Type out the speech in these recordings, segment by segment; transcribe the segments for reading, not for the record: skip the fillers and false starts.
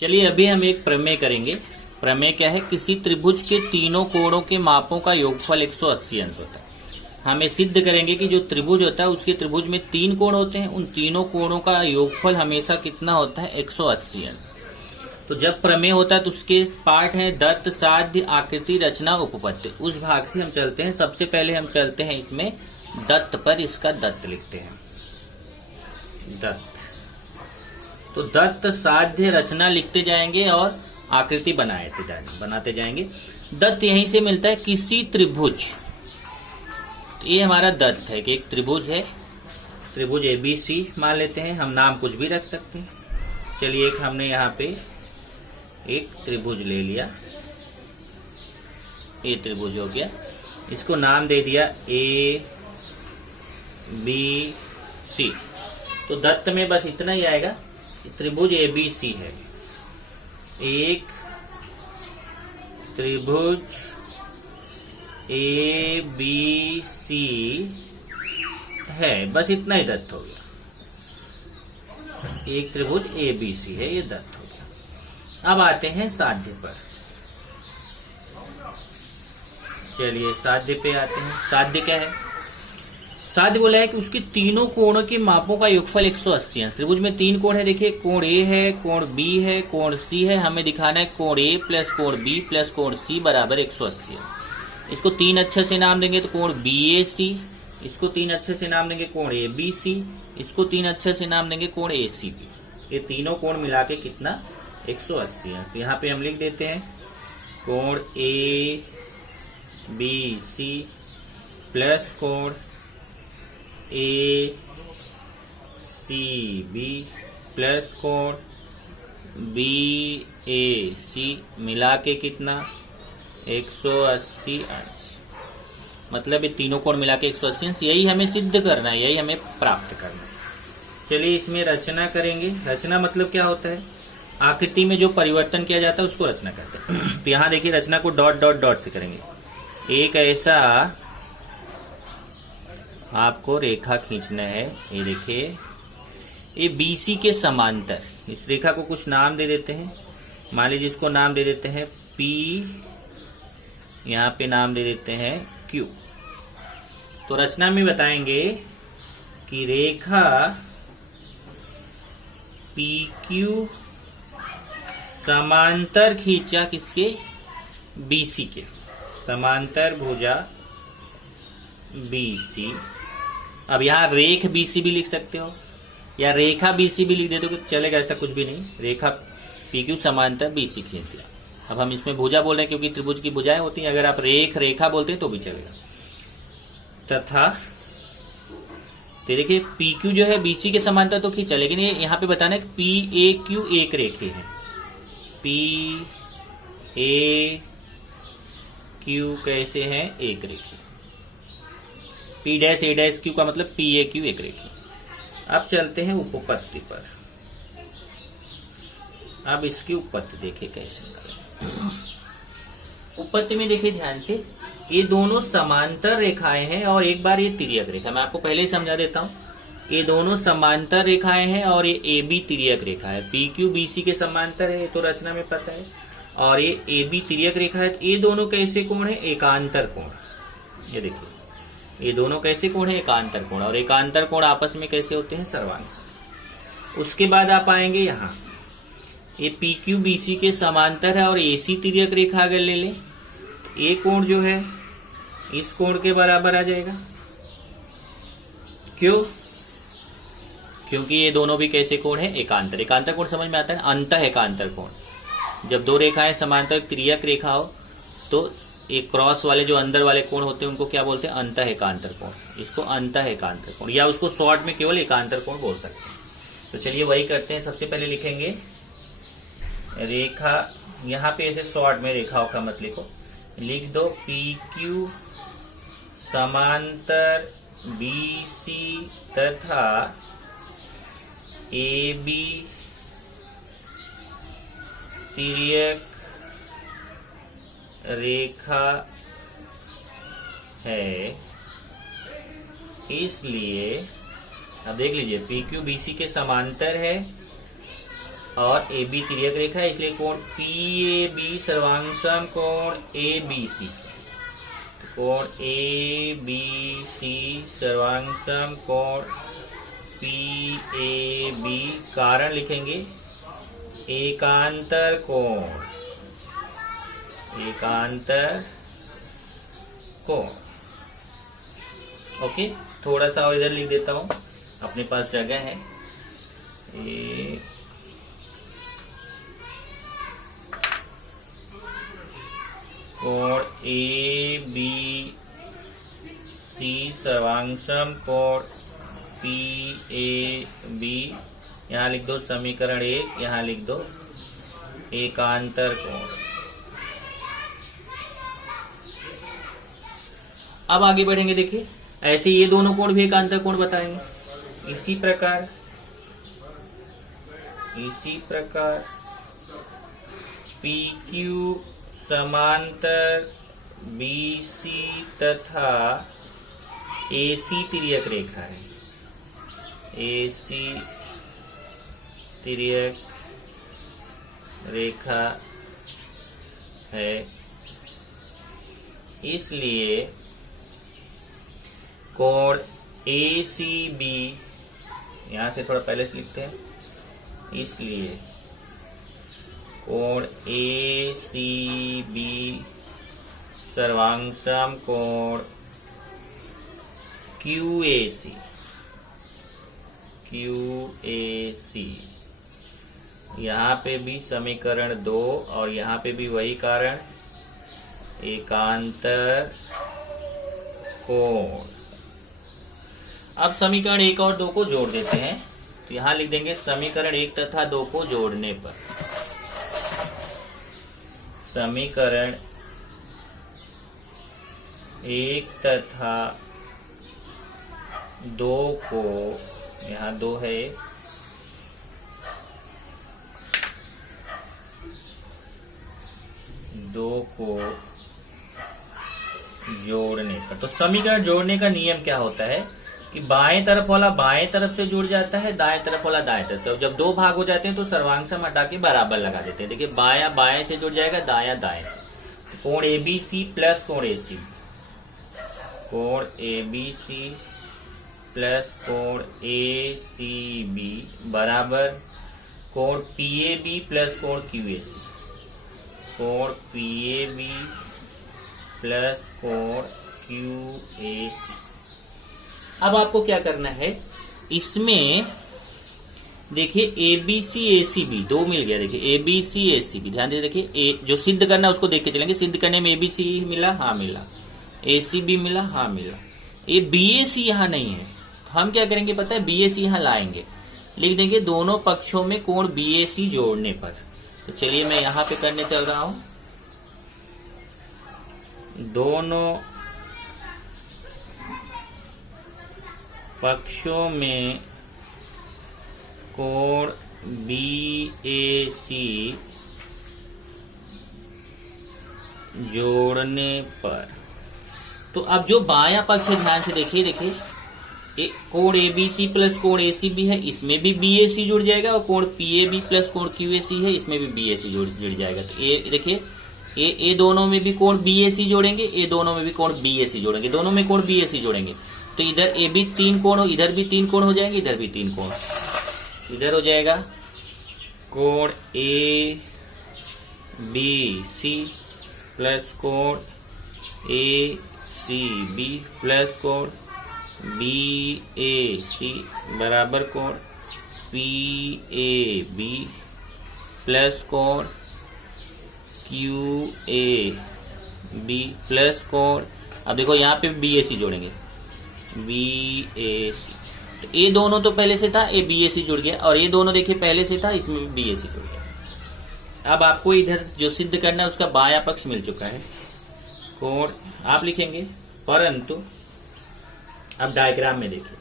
चलिए अभी हम एक प्रमेय करेंगे। प्रमेय क्या है? किसी त्रिभुज के तीनों कोणों के मापों का योगफल 180 अंश होता है। हम ये सिद्ध करेंगे कि जो त्रिभुज होता है उसके त्रिभुज में 3 कोण होते हैं, उन तीनों कोणों का योगफल हमेशा कितना होता है? 180 अंश। तो जब प्रमेय होता है तो उसके पार्ट है दत्त, साध्य, आकृति, रचना, उपपत्ति। उस भाग से हम चलते हैं। सबसे पहले हम चलते हैं इसमें दत्त पर। इसका दत्त लिखते हैं, दत्त। तो दत्त, साध्य, रचना लिखते जाएंगे और आकृति बनाते जाएंगे। दत्त यहीं से मिलता है, किसी त्रिभुज। तो ये हमारा दत्त है कि एक त्रिभुज है, त्रिभुज ABC मान लेते हैं। हम नाम कुछ भी रख सकते हैं। चलिए एक हमने यहाँ पे एक त्रिभुज ले लिया, ये त्रिभुज हो गया। इसको नाम दे दिया ABC। तो दत्त में बस इतना ही आएगा, त्रिभुज ABC है। एक त्रिभुज ABC है, बस इतना ही दत्त हो गया। एक त्रिभुज ABC है, ये दत्त हो गया। अब आते हैं साध्य पर। चलिए साध्य पे आते हैं। साध्य क्या है? साध्य बोला है कि उसके तीनों कोणों के मापों का योगफल 180 है। त्रिभुज में 3 कोण है, देखिए कोण A है, कोण B है, कोण C है। हमें दिखाना है कोण A प्लस कोण B प्लस कोण C बराबर 180 है। इसको 3 अक्षर से नाम देंगे तो कोण BAC। इसको 3 अक्षर से नाम देंगे कोण ABC। इसको 3 अक्षर से नाम देंगे कोण ACB। ये तीनों कोण मिला के कितना? 180 है। तो यहाँ पे हम लिख देते हैं कोण ABC प्लस कोण ACB प्लस कोण BAC मिला के कितना? 180 अंश। मतलब ये तीनों कोण मिला के 180 अंश। यही हमें सिद्ध करना है, यही हमें प्राप्त करना है। चलिए इसमें रचना करेंगे। रचना मतलब क्या होता है? आकृति में जो परिवर्तन किया जाता है उसको रचना कहते हैं। तो यहाँ देखिए रचना को डॉट डॉट डॉट से करेंगे। एक ऐसा आपको रेखा खींचना है, ये देखिए ये BC के समांतर। इस रेखा को कुछ नाम दे देते हैं। मान लीजिए इसको नाम दे देते हैं P, यहाँ पे नाम दे देते हैं Q। तो रचना में बताएंगे कि रेखा PQ समांतर खींचा किसके? BC के। समांतर भुजा BC। अब यहाँ रेख BC भी लिख सकते हो या रेखा BC भी लिख दे दो तो चलेगा, ऐसा कुछ भी नहीं। रेखा PQ समांतर BC खींच दिया। अब हम इसमें भुजा बोल रहे हैं क्योंकि त्रिभुज की भुजाएं होती हैं। अगर आप रेखा बोलते हैं तो भी चलेगा। तथा तो देखिए PQ जो है BC के समांतर तो खींचा, लेकिन ये यहाँ पे बताना है PAQ एक रेखे है। PAQ कैसे हैं? एक रेखे। P', A', Q का मतलब PAQ एक रेखे। अब चलते हैं उपपत्ति पर। अब इसकी उपपत्ति देखिए कैसे करें। उपपत्ति में देखिए ध्यान से, ये दोनों समांतर रेखाएं हैं और एक बार ये तिर्यक रेखा। मैं आपको पहले ही समझा देता हूँ। ये दोनों समांतर रेखाएं हैं और ये AB तिर्यक रेखा है। PQ BC के समांतर है, ये तो रचना में पता है। और ये AB तिर्यक रेखा है। तो ये दोनों कैसे कोण है? एकांतर कोण। ये देखिए ये दोनों कैसे कोण है? एकांतर कोण। और एकांतर कोण आपस में कैसे होते हैं? सर्वांश। उसके बाद आप आएंगे यहाँ, ये PQ BC के समांतर है और AC तिर्यक रेखा अगर ले लें, ये कोण जो है इस कोण के बराबर आ जाएगा। क्यों? क्योंकि ये दोनों भी कैसे कोण है? एकांतर। एकांतर कोण समझ में आता है? अंतः एकांतर कोण। जब दो रेखाएं समांतर तिर्यक रेखा हो तो एक क्रॉस वाले जो अंदर वाले कोण होते हैं उनको क्या बोलते हैं? अंतः एकांतर कोण। इसको अंतः एकांतर कोण या उसको शॉर्ट में केवल एकांतर कोण बोल सकते हैं। तो चलिए वही करते हैं। सबसे पहले लिखेंगे रेखा, यहाँ पे ऐसे शॉर्ट में रेखाओं का मत लिखो, लिख दो PQ समांतर BC तथा AB तिर्यक रेखा है। इसलिए अब देख लीजिए PQ BC के समांतर है और ए बी तिर्यक रेखा है, इसलिए कोण पी ए बी सर्वांग कोण ए बी सी, कोण ए बी सी सर्वांग कोण पी ए बी। कारण लिखेंगे एकांतर कोण, एकांतर कोण। ओके, थोड़ा सा और इधर लिख देता हूं, अपने पास जगह है। कोण ए बी सी सर्वांग कोण पी ए बी, यहां लिख दो समीकरण 1, यहां लिख दो एकांतर कोण। अब आगे बढ़ेंगे, देखिए ऐसे ये दोनों कोण भी एकांतर कोण बताएंगे। इसी प्रकार पी क्यू समांतर बीसी तथा एसी तिर्यक रेखा है, एसी तिर्यक रेखा है, इसलिए कोण ACB, यहां से थोड़ा पहले से लिखते हैं, इसलिए कोण ACB सर्वांग कोण QAC, यहां पे भी समीकरण 2 और यहां पे भी वही कारण, एकांतर कोण। अब समीकरण 1 और 2 को जोड़ देते हैं, तो यहां लिख देंगे समीकरण 1 तथा 2 को जोड़ने पर, समीकरण 1 तथा 2 को, यहां 2 है, दो को जोड़ने पर, तो समीकरण जोड़ने का नियम क्या होता है कि बाएं तरफ वाला बाएं तरफ से जुड़ जाता है, दाएं तरफ वाला दाएं तरफ से। जब दो भाग हो जाते हैं तो सर्वांग हटा के बराबर लगा देते हैं। देखिए बायां बाएं से जुड़ जाएगा, दायां दाएं से। कोण ABC प्लस कोण ACB, कोण ABC प्लस कोण ACB बराबर कोण PAB प्लस कोण QAC, कोण PAB प्लस कोण QAC। अब आपको क्या करना है, इसमें देखिए ABC ACB दो मिल गया। देखिए ABC ACB, ध्यान दे, देखिए जो सिद्ध करना है उसको देख के चलेंगे। सिद्ध करने में ABC मिला, हाँ मिला, ACB मिला, हाँ मिला। ये BAC यहां नहीं है, हम क्या करेंगे पता है, BAC यहां लाएंगे, लिख देंगे दोनों पक्षों में कोण BAC जोड़ने पर। तो चलिए मैं यहां पे करने चल रहा हूं, दोनों पक्षों में कोण BAC जोड़ने पर। तो अब जो बायां पक्ष है, ध्यान से देखिए, देखिए कोण ABC प्लस कोण ACB है, इसमें भी BAC जुड़ जाएगा, और कोण PAB प्लस कोण QAC है, इसमें भी BAC जुड़ जाएगा। तो ये देखिए ये दोनों में भी कोण BAC जोड़ेंगे, ये दोनों में भी कोण BAC जोड़ेंगे, दोनों में कोण BAC जोड़ेंगे। तो इधर ए भी 3 कोण हो, इधर भी 3 कोण हो जाएंगे, इधर भी 3 कोण, इधर हो जाएगा कोण ABC प्लस कोण ACB प्लस कोण BAC बराबर कोण PAB प्लस कोण QAB प्लस कोण, अब देखो यहाँ पे BAC जोड़ेंगे, BAC। तो ये दोनों तो पहले से था, ये BAC जुड़ गया, और ये दोनों देखिए पहले से था, इसमें भी BAC जुड़ गया। अब आपको इधर जो सिद्ध करना है उसका बायां पक्ष मिल चुका है, कोण आप लिखेंगे, परंतु अब डायग्राम में देखिए,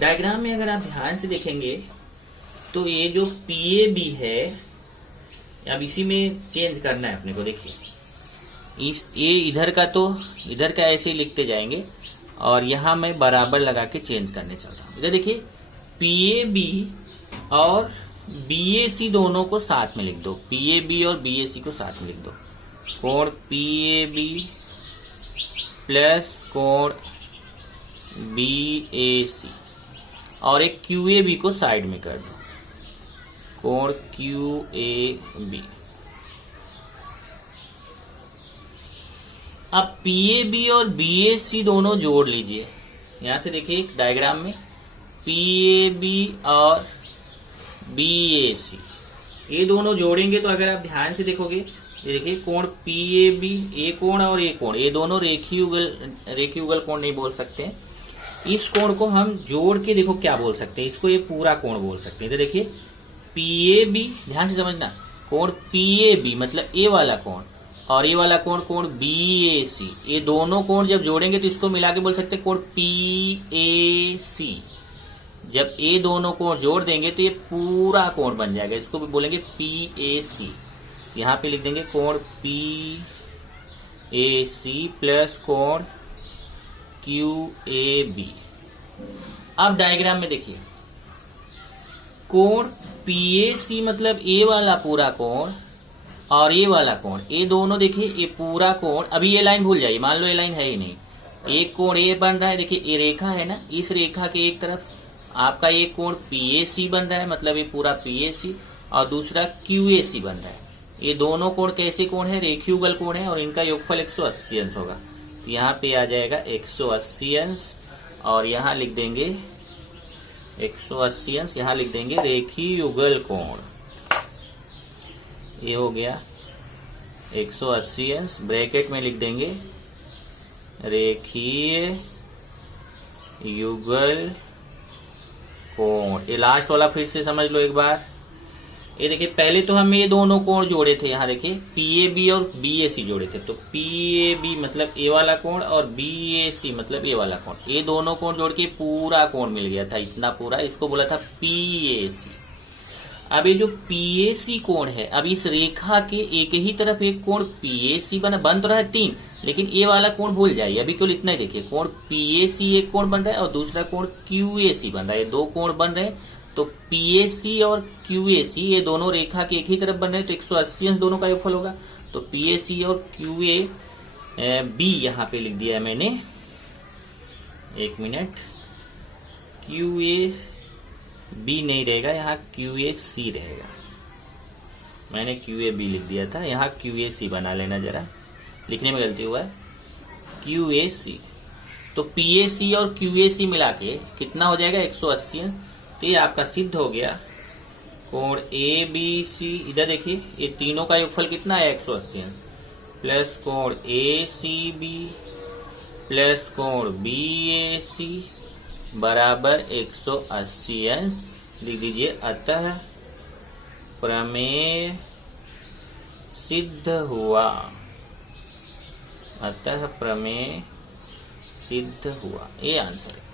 डायग्राम में अगर आप ध्यान से देखेंगे तो ये जो PAB है, अब इसी में चेंज करना है अपने को। देखिए ये इधर का, तो इधर का ऐसे ही लिखते जाएंगे, और यहां मैं बराबर लगा के चेंज करने चल रहा हूं। इधर देखिए PAB और BAC दोनों को साथ में लिख दो, PAB और BAC को साथ में लिख दो। कोण PAB प्लस कोण BAC और एक QAB को साइड में कर दो, कोण QAB। अब PAB और BAC दोनों जोड़ लीजिए। यहां से देखिए एक डायग्राम में PAB और BAC ये दोनों जोड़ेंगे तो अगर आप ध्यान से देखोगे, ये देखिए कोण PAB, ये कोण और ये कोण, ये दोनों रेखीय युगल कोण नहीं बोल सकते। इस कोण को हम जोड़ के देखो क्या बोल सकते हैं, इसको ये पूरा कोण बोल सकते हैं। तो देखिए PAB, ध्यान से समझना, कोण PAB मतलब ये वाला कोण और ये वाला कोण कोण BAC, ये दोनों कोण जब जोड़ेंगे तो इसको मिला के बोल सकते हैं कोण PAC। जब ये दोनों कोण जोड़ देंगे तो ये पूरा कोण बन जाएगा, इसको भी बोलेंगे PAC। यहां पे लिख देंगे कोण PAC प्लस कोण QAB। अब डायग्राम में देखिए, कोण PAC मतलब ये वाला पूरा कोण और ये वाला कोण, ये दोनों देखिए ये पूरा कोण। अभी ये लाइन भूल जाइए, मान लो ये लाइन है ही नहीं, एक कोण ये बन रहा है, देखिए ये रेखा है ना, इस रेखा के एक तरफ आपका ये कोण PAC बन रहा है, मतलब ये पूरा PAC, और दूसरा QAC बन रहा है। ये दोनों कोण कैसे कोण है, रेखीय युगल कोण है और इनका योगफल 180 अंश होगा। यहाँ पे आ जाएगा 180 अंश और यहाँ लिख देंगे 180 अंश, यहाँ लिख देंगे रेखीय युगल कोण। ये हो गया 180 अंश, ब्रैकेट में लिख देंगे रेखीय युगल कोण। ये लास्ट वाला फिर से समझ लो एक बार। ये देखिए पहले तो हम ये दोनों कोण जोड़े थे, यहाँ देखिए PAB और BAC जोड़े थे, तो PAB मतलब ये वाला कोण और BAC मतलब ये वाला कोण, ये दोनों कोण जोड़ के पूरा कोण मिल गया था, इतना पूरा, इसको बोला था PAC। अब ये जो PAC कोण है, अब इस रेखा के एक ही तरफ एक कोण PAC बन तो रहा है 3, लेकिन ये वाला कोण भूल जाइए, अभी केवल इतना ही देखिए, कोण PAC एक कोण बन रहा है और दूसरा कोण QAC बन रहा है, ये दो कोण बन रहे हैं। तो PAC और QAC ये दोनों रेखा के एक ही तरफ बन रहे हैं, तो 180 अंश दोनों का योगफल होगा। तो PAC और QAB यहाँ पे लिख दिया है मैंने, एक मिनट, QAB नहीं रहेगा, यहाँ QAC रहेगा, मैंने QAB लिख दिया था, यहाँ QAC बना लेना, जरा लिखने में गलती हुआ है, QAC। तो PAC और QAC मिला के कितना हो जाएगा 180 अंश। तो ये आपका सिद्ध हो गया कोण ABC, इधर देखिए ये तीनों का योगफल कितना है 180 अंश, प्लस कोण ACB प्लस कोण BAC बराबर 180 अंश लिख दीजिए। अतः प्रमेय सिद्ध हुआ, अतः प्रमेय सिद्ध हुआ, ये आंसर है।